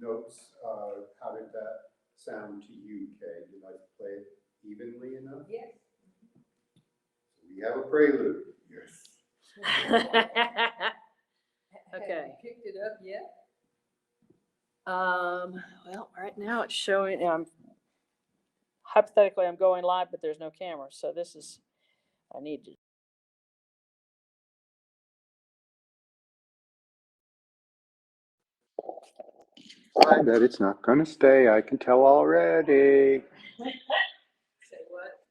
notes. How did that sound to you, Kay? Did I play it evenly enough? Yes. We have a prelude. Yes. Okay. Have you picked it up yet? Well, right now it's showing, hypothetically, I'm going live, but there's no camera, so this is, I need to. I bet it's not going to stay. I can tell already. Say what?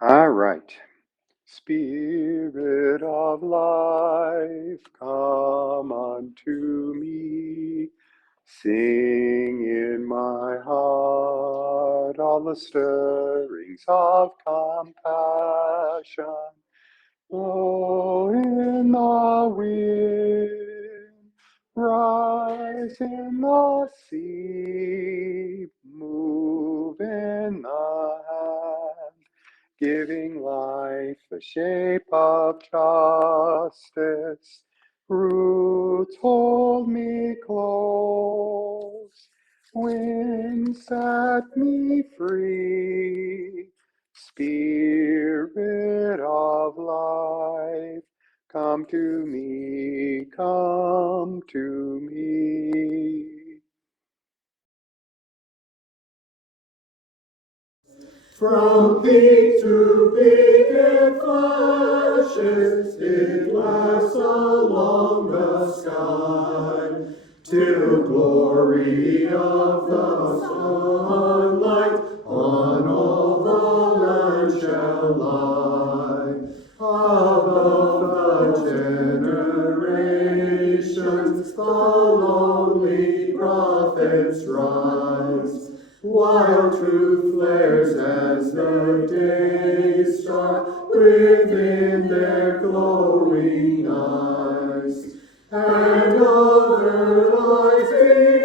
All right. Spirit of life, come unto me. Sing in my heart all the stirrings of compassion. Blow in the wind, rise in the sea, move in the hand, giving life the shape of justice. Roots hold me close, winds set me free. Spirit of life, come to me, come to me. From peak to peak it flashes, it lasts along the sky, till glory of the sunlight on all the land shall lie. Above the generations, the lonely prophets rise, while truth flares as the day star within their glowing eyes. And other lights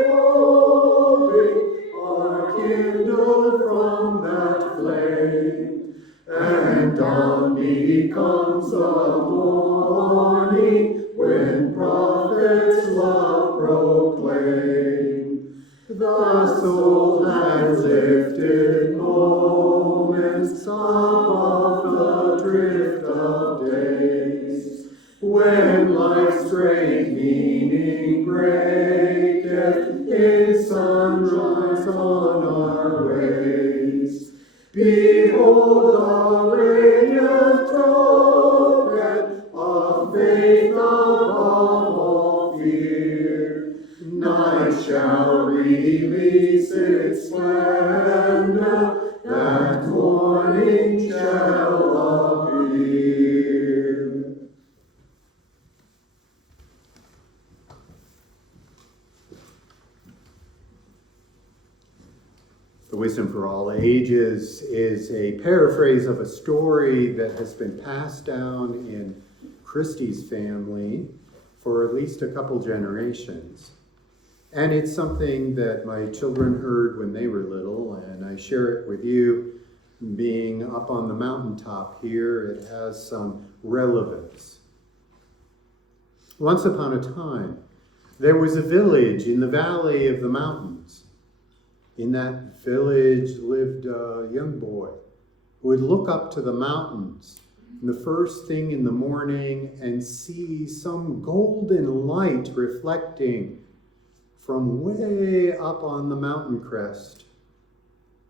beholding are kindled from that flame, and dawn becomes the morning when prophets love proclaim. The soul has lifted moments above the drift of days, when life's great meaning breaketh in sunrise on our ways. Behold the radiant token of faith above all fear. Night shall release its splendor, that morning shall appear. The Wisdom for All Ages is a paraphrase of a story that has been passed down in Christie's family for at least a couple generations. And it's something that my children heard when they were little, and I share it with you. Being up on the mountaintop here, it has some relevance. Once upon a time, there was a village in the valley of the mountains. In that village lived a young boy who would look up to the mountains the first thing in the morning and see some golden light reflecting from way up on the mountain crest,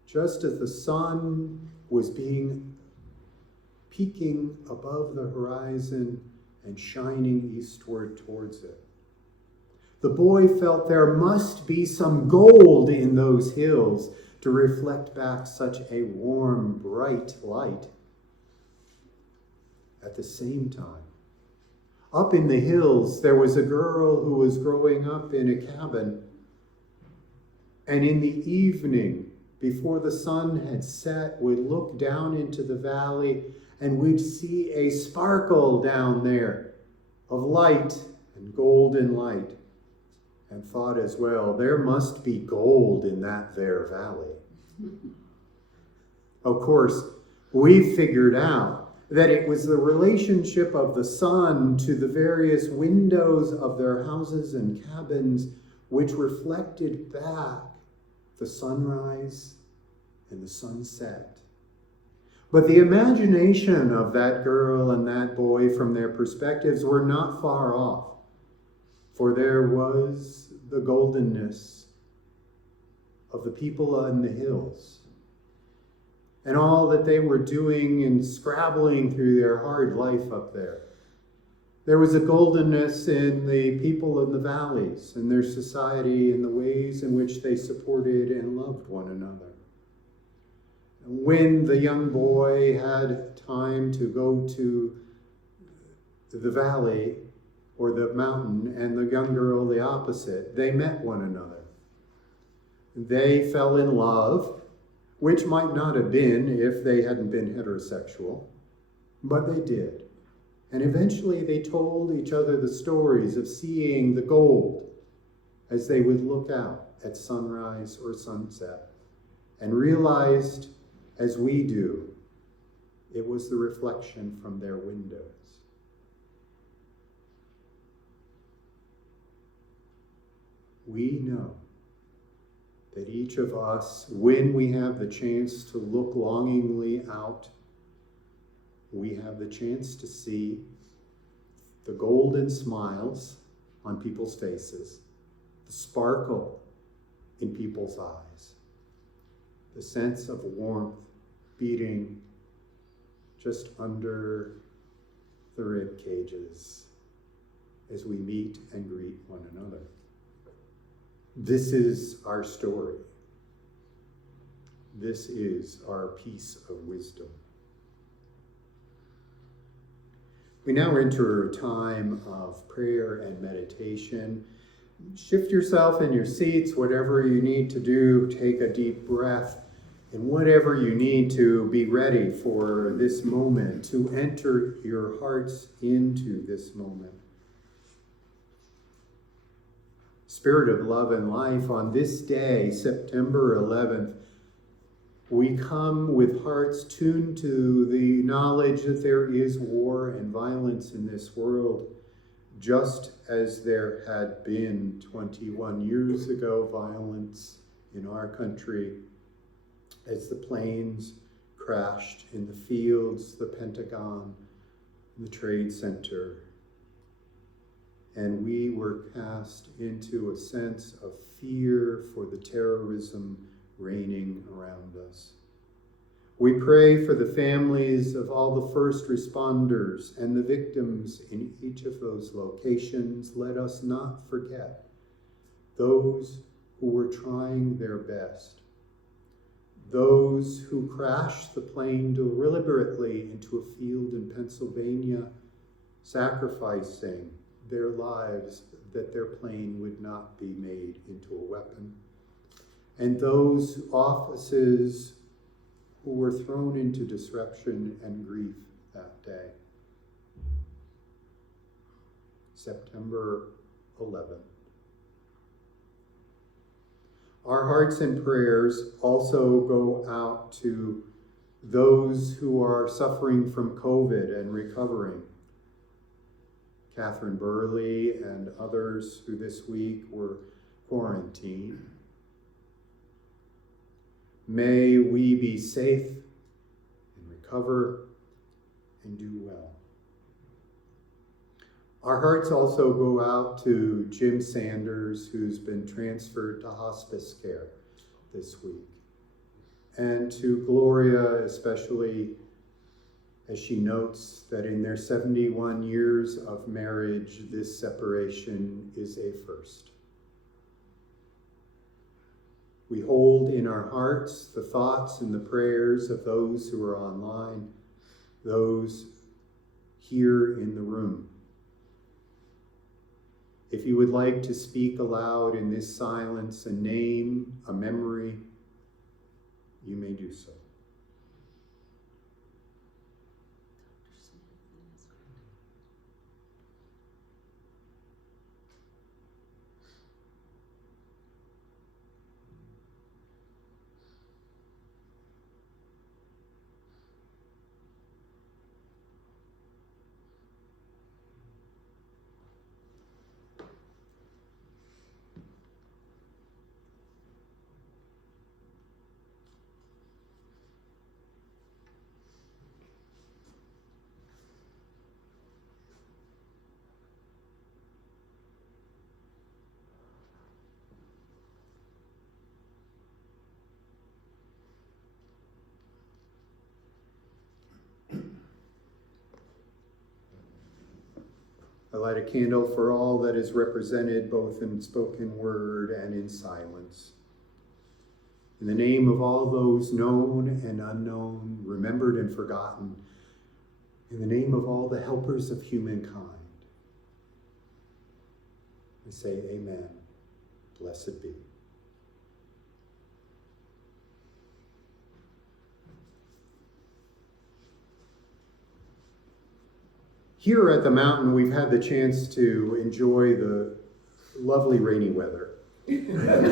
just as the sun was peeking above the horizon and shining eastward towards it. The boy felt there must be some gold in those hills to reflect back such a warm, bright light. At the same time, up in the hills, there was a girl who was growing up in a cabin. And in the evening, before the sun had set, would look down into the valley and we'd see a sparkle down there of light and golden light. And thought as well, there must be gold in that there valley. Of course, we figured out that it was the relationship of the sun to the various windows of their houses and cabins which reflected back the sunrise and the sunset. But the imagination of that girl and that boy from their perspectives were not far off, for there was the goldenness of the people on the hills and all that they were doing and scrabbling through their hard life up there. There was a goldenness in the people in the valleys and their society and the ways in which they supported and loved one another. When the young boy had time to go to the valley or the mountain and the young girl the opposite, they met one another. They fell in love, which might not have been if they hadn't been heterosexual, but they did. And eventually they told each other the stories of seeing the gold as they would look out at sunrise or sunset and realized, as we do, it was the reflection from their windows. We know that each of us, when we have the chance to look longingly out, we have the chance to see the golden smiles on people's faces, the sparkle in people's eyes, the sense of warmth beating just under the rib cages as we meet and greet one another. This is our story. This is our piece of wisdom. We now enter a time of prayer and meditation. Shift yourself in your seats, whatever you need to do, take a deep breath, and whatever you need to be ready for this moment, to enter your hearts into this moment. Spirit of love and life, on this day, September 11th, we come with hearts tuned to the knowledge that there is war and violence in this world, just as there had been 21 years ago violence in our country as the planes crashed in the fields, the Pentagon, the Trade Center. And we were cast into a sense of fear for the terrorism reigning around us. We pray for the families of all the first responders and the victims in each of those locations. Let us not forget those who were trying their best, those who crashed the plane deliberately into a field in Pennsylvania, sacrificing their lives that their plane would not be made into a weapon, and those officers who were thrown into disruption and grief that day. September 11th. Our hearts and prayers also go out to those who are suffering from COVID and recovering. Catherine Burley and others who this week were quarantined. May we be safe and recover and do well. Our hearts also go out to Jim Sanders, who's been transferred to hospice care this week, and to Gloria, especially as she notes that in their 71 years of marriage, this separation is a first. We hold in our hearts the thoughts and the prayers of those who are online, those here in the room. If you would like to speak aloud in this silence a name, a memory, you may do so. I light a candle for all that is represented both in spoken word and in silence. In the name of all those known and unknown, remembered and forgotten, in the name of all the helpers of humankind, I say amen. Blessed be. Here at the mountain, we've had the chance to enjoy the lovely rainy weather. We've learned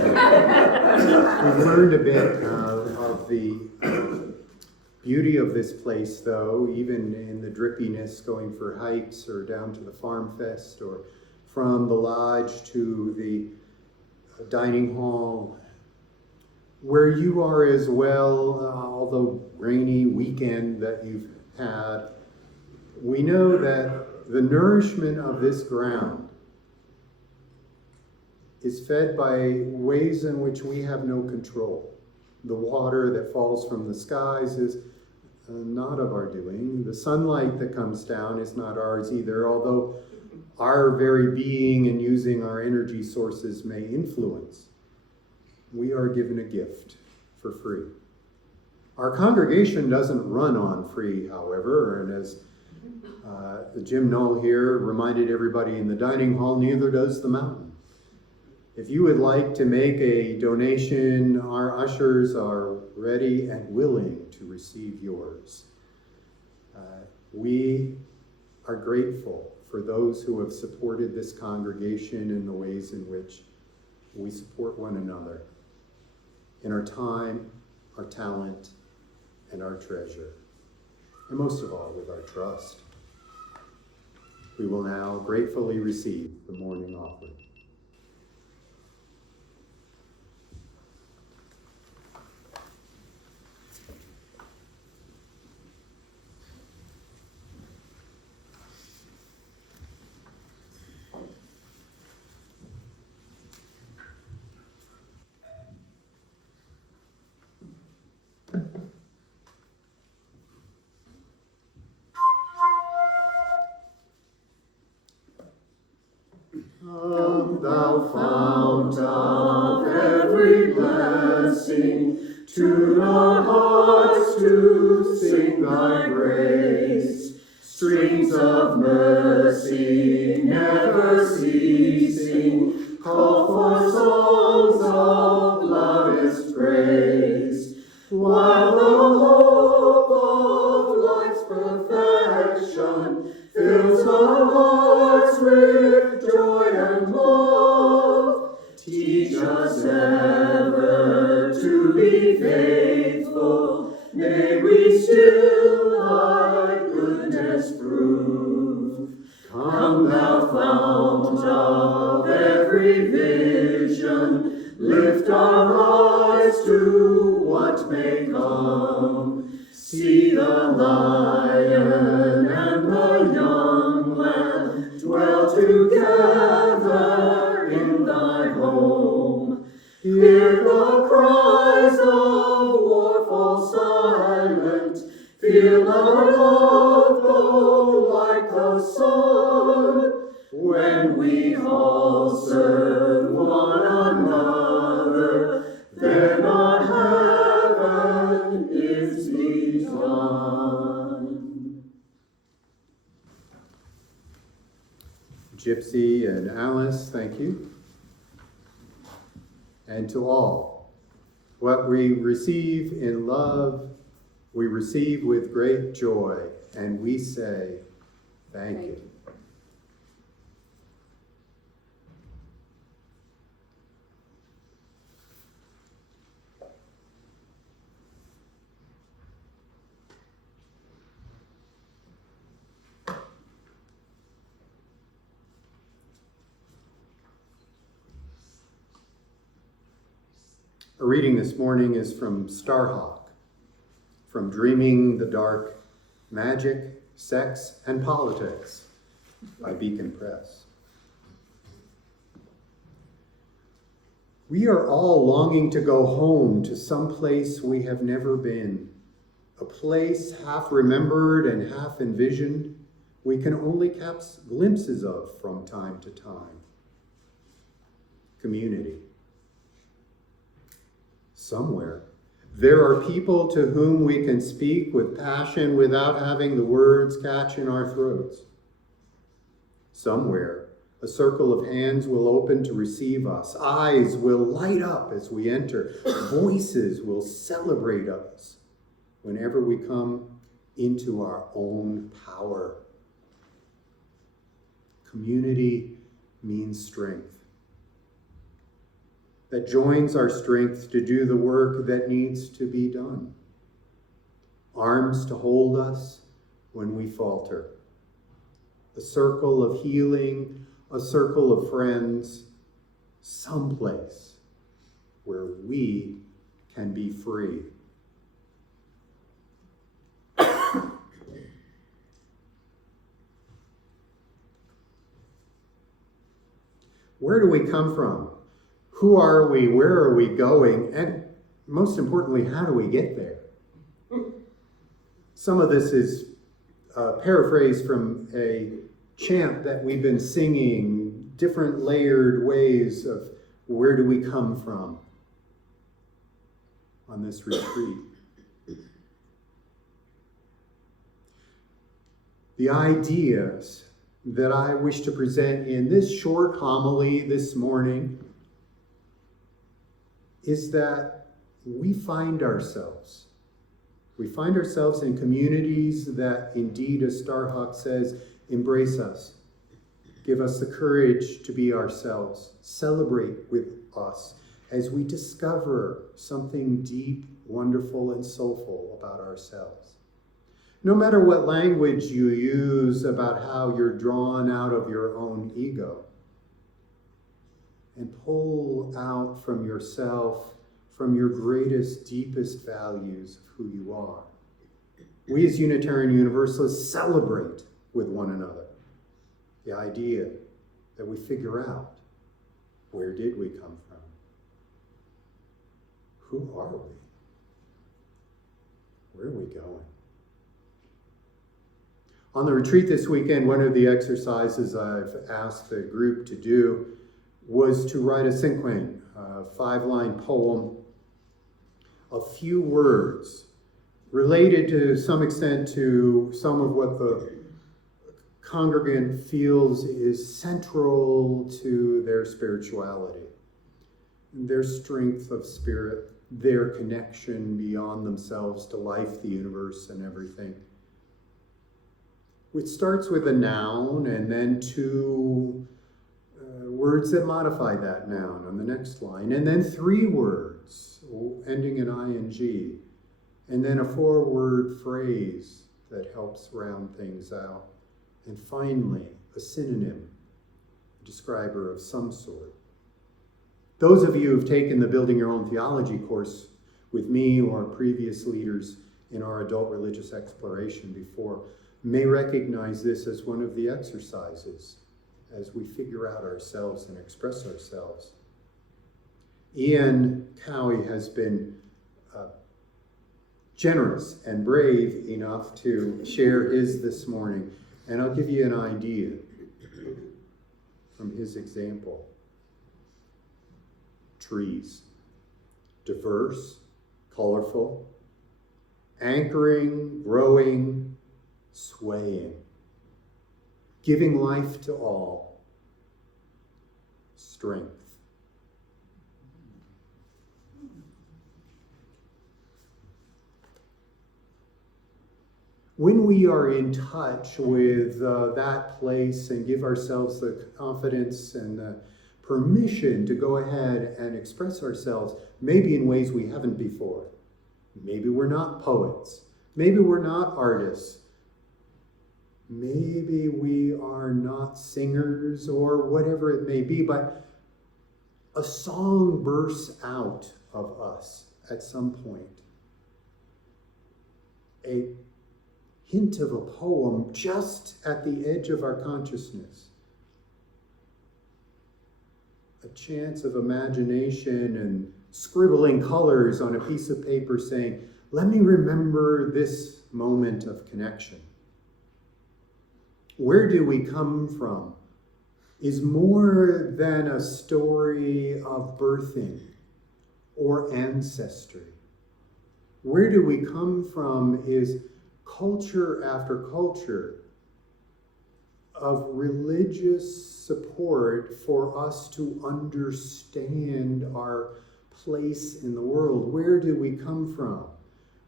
a bit of the beauty of this place, though, even in the drippiness, going for hikes or down to the farm fest or from the lodge to the dining hall. Where you are as well, although rainy weekend that you've had, we know that the nourishment of this ground is fed by ways in which we have no control. The water that falls from the skies is not of our doing. The sunlight that comes down is not ours either, although our very being and using our energy sources may influence. We are given a gift for free. Our congregation doesn't run on free, however, and as Jim Knoll here reminded everybody in the dining hall, neither does the mountain. If you would like to make a donation, our ushers are ready and willing to receive yours. We are grateful for those who have supported this congregation in the ways in which we support one another, in our time, our talent, and our treasure, and most of all, with our trust. We will now gratefully receive the morning offering. Come, thou fount of every blessing, tune our hearts to sing thy grace. Streams of mercy never ceasing, call for songs of loudest praise. While the hope of life's perfection fills our hearts with joy and love, teach us ever to be faithful. May we still thy goodness prove. Come, thou fount of every vision, lift our eyes to what may come. See the lion and the young lamb dwell together in thy home. Hear the cries of war fall silent, feel our love glow like the sun. When we all serve one another, then our heaven is begun. Gypsy and Alice, thank you. And to all, what we receive in love, we receive with great joy, and we say, thank you. A reading this morning is from Starhawk, from Dreaming the Dark, Magic, Sex, and Politics by Beacon Press. We are all longing to go home to some place we have never been, a place half remembered and half envisioned, we can only catch glimpses of from time to time. Community. Somewhere, there are people to whom we can speak with passion without having the words catch in our throats. Somewhere, a circle of hands will open to receive us. Eyes will light up as we enter. Voices will celebrate us whenever we come into our own power. Community means strength that joins our strength to do the work that needs to be done. Arms to hold us when we falter. A circle of healing, a circle of friends, someplace where we can be free. Where do we come from? Who are we? Where are we going? And most importantly, how do we get there? Some of this is paraphrased from a chant that we've been singing, different layered ways of where do we come from on this retreat. The ideas that I wish to present in this short homily this morning is that we find ourselves in communities that indeed, as Starhawk says, embrace us, give us the courage to be ourselves, celebrate with us as we discover something deep, wonderful, and soulful about ourselves. No matter what language you use about how you're drawn out of your own ego, and pull out from yourself, from your greatest, deepest values of who you are. We as Unitarian Universalists celebrate with one another the idea that we figure out, where did we come from? Who are we? Where are we going? On the retreat this weekend, one of the exercises I've asked the group to do was to write a cinquain, a 5-line poem, a few words related to some extent to some of what the congregant feels is central to their spirituality, their strength of spirit, their connection beyond themselves to life, the universe, and everything. Which starts with a noun and then 2 words that modify that noun on the next line, and then 3 words ending in ing, and then a 4-word phrase that helps round things out, and finally a synonym, a describer of some sort. Those of you who've taken the Building Your Own Theology course with me or previous leaders in our adult religious exploration before may recognize this as one of the exercises as we figure out ourselves and express ourselves. Ian Cowie has been generous and brave enough to share his this morning, and I'll give you an idea from his example. Trees, diverse, colorful, anchoring, growing, swaying, giving life to all, strength. When we are in touch with that place and give ourselves the confidence and the permission to go ahead and express ourselves, maybe in ways we haven't before. Maybe we're not poets. Maybe we're not artists. Maybe we are not singers or whatever it may be, but a song bursts out of us at some point. A hint of a poem just at the edge of our consciousness. A chance of imagination and scribbling colors on a piece of paper saying, let me remember this moment of connection. where do we come from, is more than a story of birthing or ancestry. Where do we come from is culture after culture of religious support for us to understand our place in the world. Where do we come from?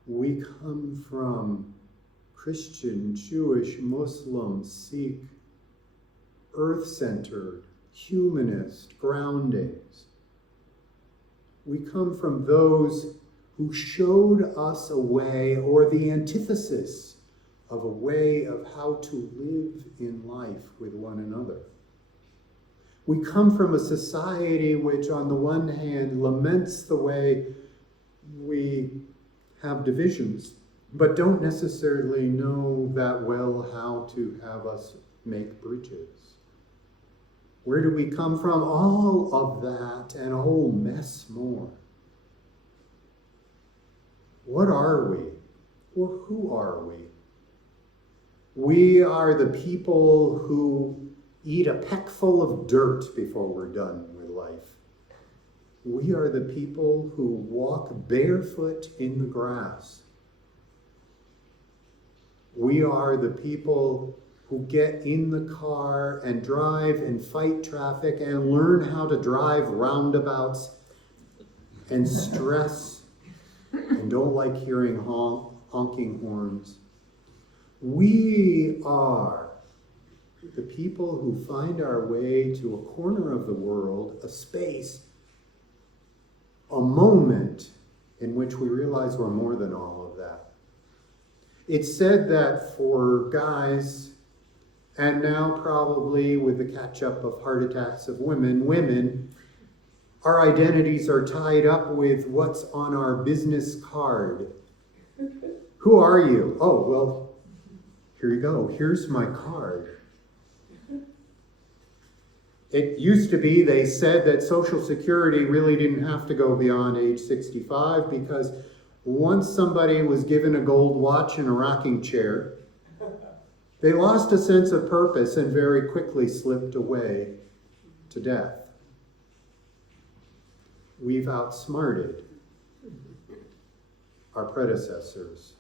We come from Christian, Jewish, Muslim, Sikh, earth-centered, humanist groundings. We come from those who showed us a way, or the antithesis of a way of how to live in life with one another. We come from a society which, on the one hand, laments the way we have divisions, but don't necessarily know that well how to have us make bridges. Where do we come from? All of that and a whole mess more. What are we? Or who are we? We are the people who eat a peckful of dirt before we're done with life. We are the people who walk barefoot in the grass. We are the people who get in the car and drive and fight traffic and learn how to drive roundabouts and stress and don't like hearing honking horns. We are the people who find our way to a corner of the world, a space, a moment in which we realize we're more than all of that. It's said that for guys, and now probably with the catch-up of heart attacks of women, our identities are tied up with what's on our business card. Who are you? Oh, well, here you go. Here's my card. It used to be, they said, that Social Security really didn't have to go beyond age 65 because once somebody was given a gold watch and a rocking chair, they lost a sense of purpose and very quickly slipped away to death. We've outsmarted our predecessors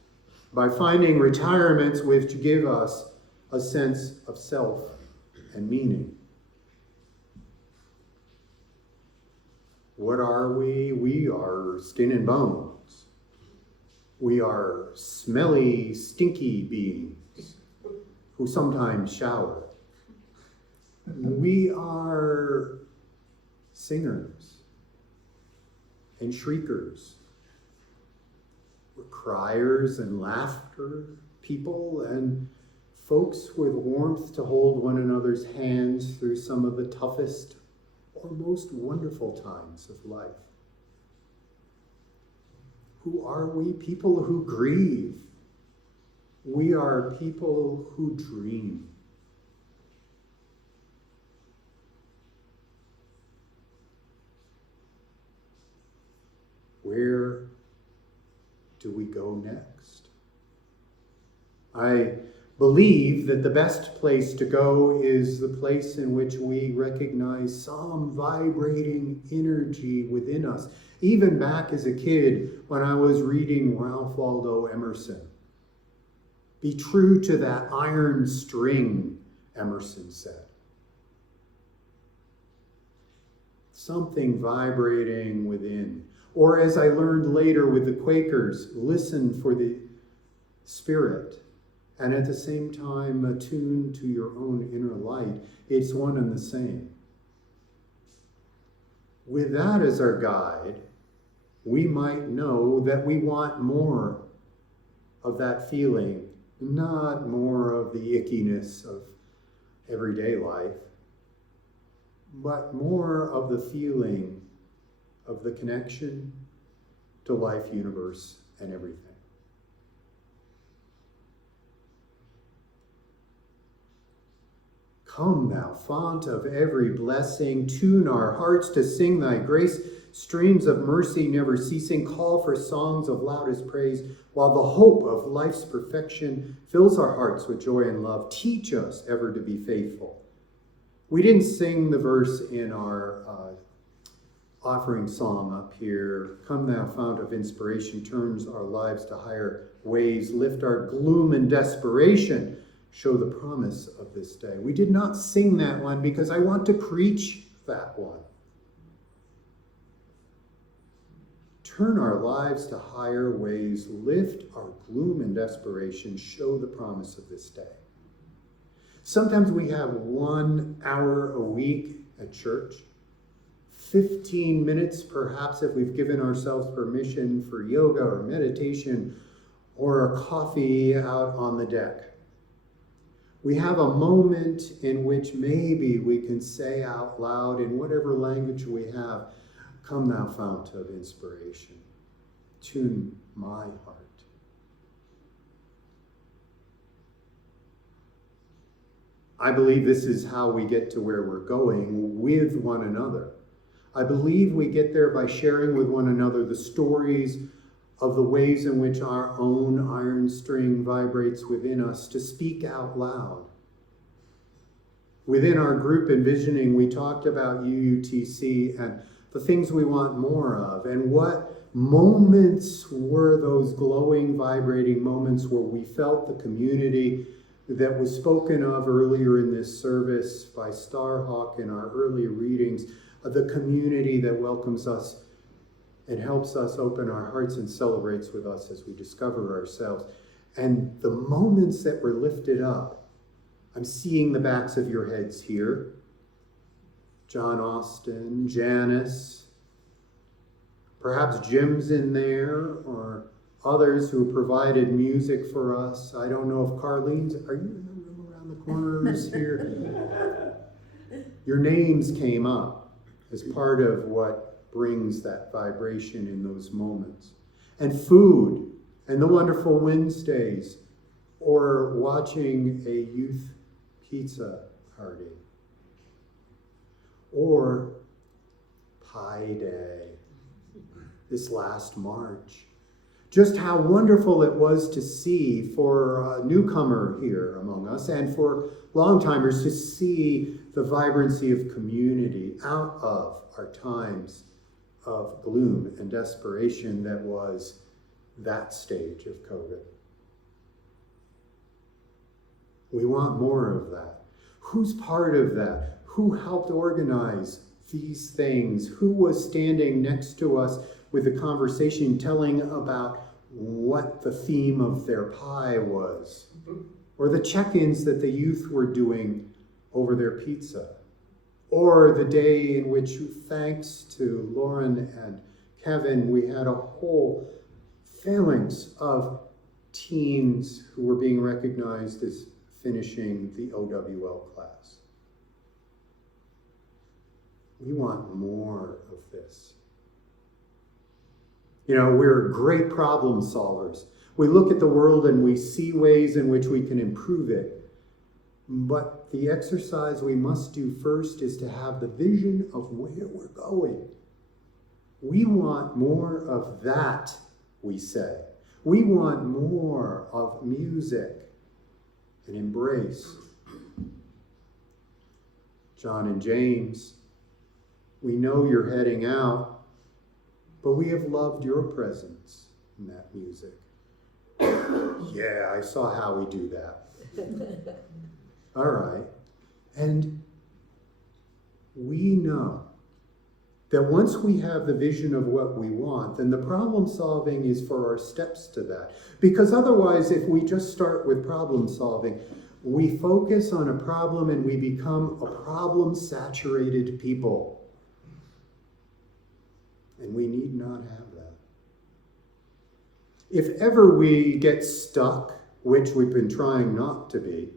by finding retirements which give us a sense of self and meaning. What are we? We are skin and bones. We are smelly, stinky beings who sometimes shower. We are singers and shriekers. We're criers and laughter people and folks with warmth to hold one another's hands through some of the toughest or most wonderful times of life. Who are we? People who grieve. We are people who dream. Where do we go next? I believe that the best place to go is the place in which we recognize some vibrating energy within us. Even back as a kid when I was reading Ralph Waldo Emerson. Be true to that iron string, Emerson said. Something vibrating within. Or as I learned later with the Quakers, listen for the Spirit. And at the same time, attune to your own inner light. It's one and the same. With that as our guide, we might know that we want more of that feeling, not more of the ickiness of everyday life, but more of the feeling of the connection to life, universe, and everything. Come, thou font of every blessing, tune our hearts to sing thy grace, streams of mercy never ceasing call for songs of loudest praise, while the hope of life's perfection fills our hearts with joy and love. Teach us ever to be faithful. We didn't sing the verse in our offering song up here. Come thou fount of inspiration, turns our lives to higher ways, lift our gloom and desperation, show the promise of this day. We did not sing that one because I want to preach that one. Turn our lives to higher ways, lift our gloom and desperation, show the promise of this day. Sometimes we have 1 hour a week at church, 15 minutes perhaps if we've given ourselves permission for yoga or meditation or a coffee out on the deck. We have a moment in which maybe we can say out loud in whatever language we have, come thou fount of inspiration, tune my heart. I believe this is how we get to where we're going with one another. I believe we get there by sharing with one another the stories of the ways in which our own iron string vibrates within us to speak out loud. Within our group envisioning, we talked about UUTC and the things we want more of, and what moments were those glowing, vibrating moments where we felt the community that was spoken of earlier in this service by Starhawk in our earlier readings, the community that welcomes us and helps us open our hearts and celebrates with us as we discover ourselves. And the moments that were lifted up, I'm seeing the backs of your heads here. John Austin, Janice, perhaps Jim's in there, or others who provided music for us. I don't know if Carlene's, are you in the room around the corners here? Your names came up as part of what brings that vibration in those moments. And food, and the wonderful Wednesdays, or watching a youth pizza party, or Pi Day, this last March. Just how wonderful it was to see for a newcomer here among us and for long-timers to see the vibrancy of community out of our times of gloom and desperation that was that stage of COVID. We want more of that. Who's part of that? Who helped organize these things? Who was standing next to us with a conversation telling about what the theme of their pie was, or the check-ins that the youth were doing over their pizza, or the day in which, thanks to Lauren and Kevin, we had a whole phalanx of teens who were being recognized as finishing the OWL class. We want more of this. You know, we're great problem solvers. We look at the world and we see ways in which we can improve it. But the exercise we must do first is to have the vision of where we're going. We want more of that, we say. We want more of music and embrace. John and James, we know you're heading out, but we have loved your presence in that music. Yeah, I saw how we do that. All right. And we know that once we have the vision of what we want, then the problem solving is for our steps to that. Because otherwise, if we just start with problem solving, we focus on a problem and we become a problem-saturated people. And we need not have that. If ever we get stuck, which we've been trying not to be,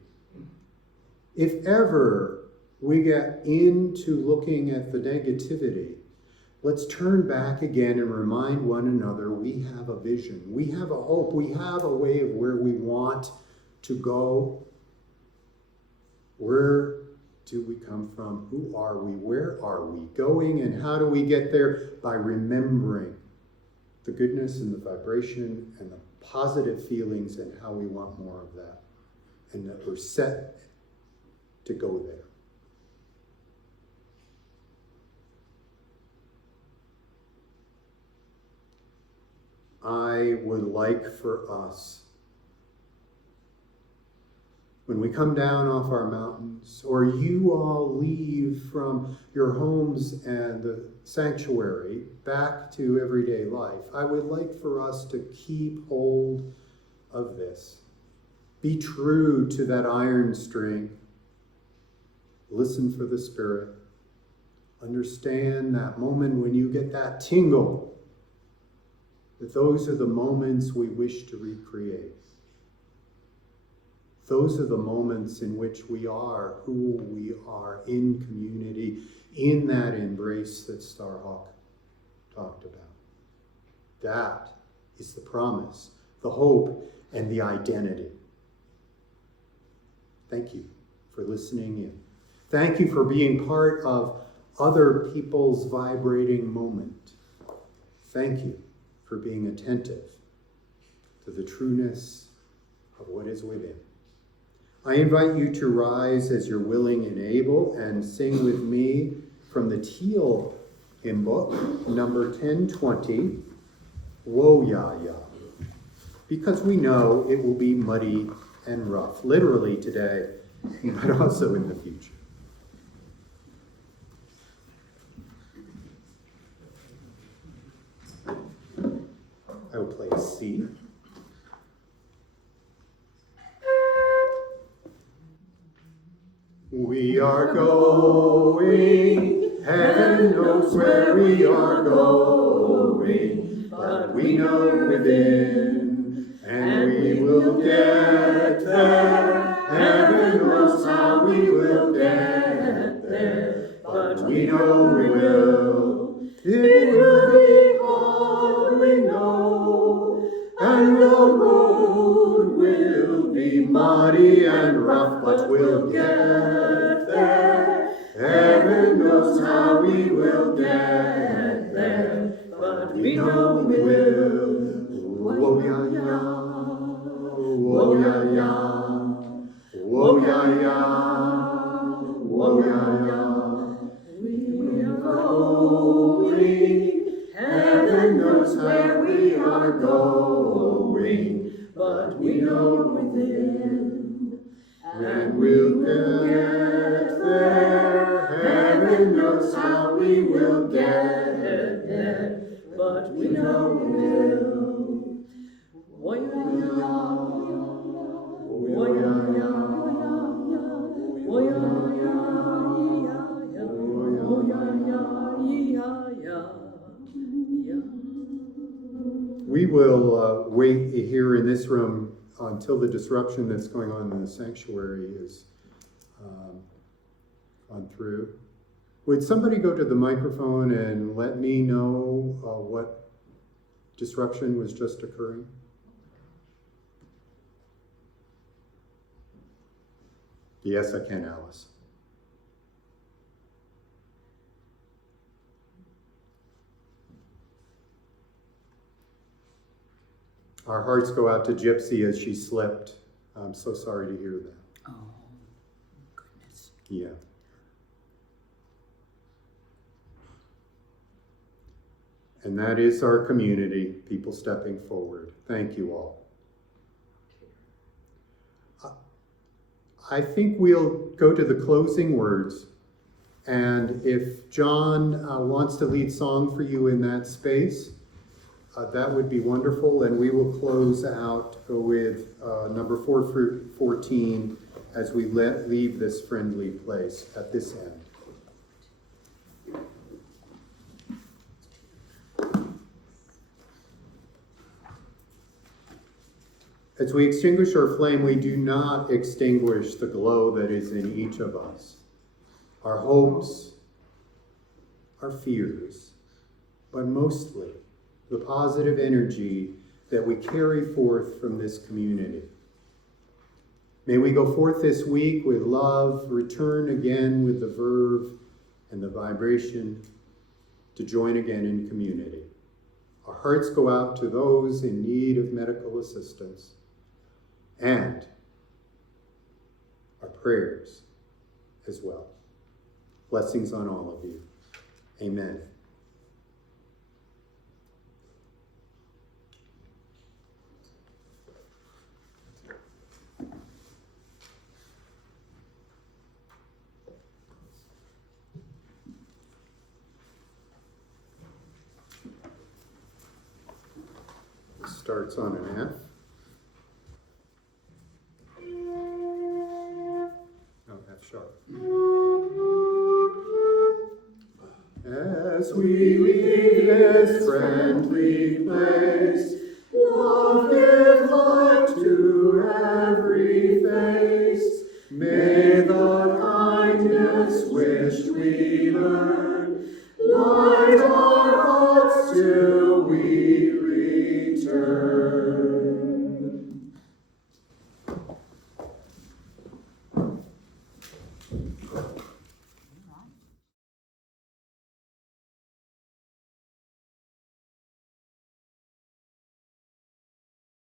if ever we get into looking at the negativity, let's turn back again and remind one another we have a vision, we have a hope, we have a way of where we want to go. We're do we come from? Who are we? Where are we going? And how do we get there? By remembering the goodness and the vibration and the positive feelings and how we want more of that. And that we're set to go there. I would like for us, when we come down off our mountains, or you all leave from your homes and the sanctuary back to everyday life, I would like for us to keep hold of this. Be true to that iron string. Listen for the Spirit. Understand that moment when you get that tingle, that those are the moments we wish to recreate. Those are the moments in which we are who we are in community, in that embrace that Starhawk talked about. That is the promise, the hope, and the identity. Thank you for listening in. Thank you for being part of other people's vibrating moment. Thank you for being attentive to the trueness of what is within. I invite you to rise as you're willing and able and sing with me from the Teal hymn book, number 1020, Woe Ya Ya, because we know it will be muddy and rough, literally today, but also in the future. I will play C. We are going, heaven knows where we are going, but we know within, and we will get there. Heaven knows how we will get there, but we know we will. It will be hard, we know, and the road will be muddy and rough, but we'll get there. Heaven knows how we will get there, but we know we will. Whoa, ya, ya. Whoa, ya, ya. Whoa, ya, ya. Whoa, ya, ya. We are going. Heaven knows where we are going, but we know within, and we'll get there. Heaven knows how we will get there, but we know we will. We will wait here in this room until the disruption that's going on in the sanctuary is gone through. Would somebody go to the microphone and let me know what disruption was just occurring? Yes, I can, Alice. Our hearts go out to Gypsy as she slipped. I'm so sorry to hear that. Oh, goodness. Yeah. And that is our community, people stepping forward. Thank you all. I think we'll go to the closing words. And if John wants to lead song for you in that space, that would be wonderful. And we will close out with number 414 as we leave this friendly place at this end. As we extinguish our flame, we do not extinguish the glow that is in each of us. Our hopes, our fears, but mostly the positive energy that we carry forth from this community. May we go forth this week with love, return again with the verve and the vibration to join again in community. Our hearts go out to those in need of medical assistance, and our prayers as well. Blessings on all of you. Amen. Starts on an F. Oh, F sharp. As we leave this friendly place, love give light to every face. May the kindness which we learn light our hearts till we return.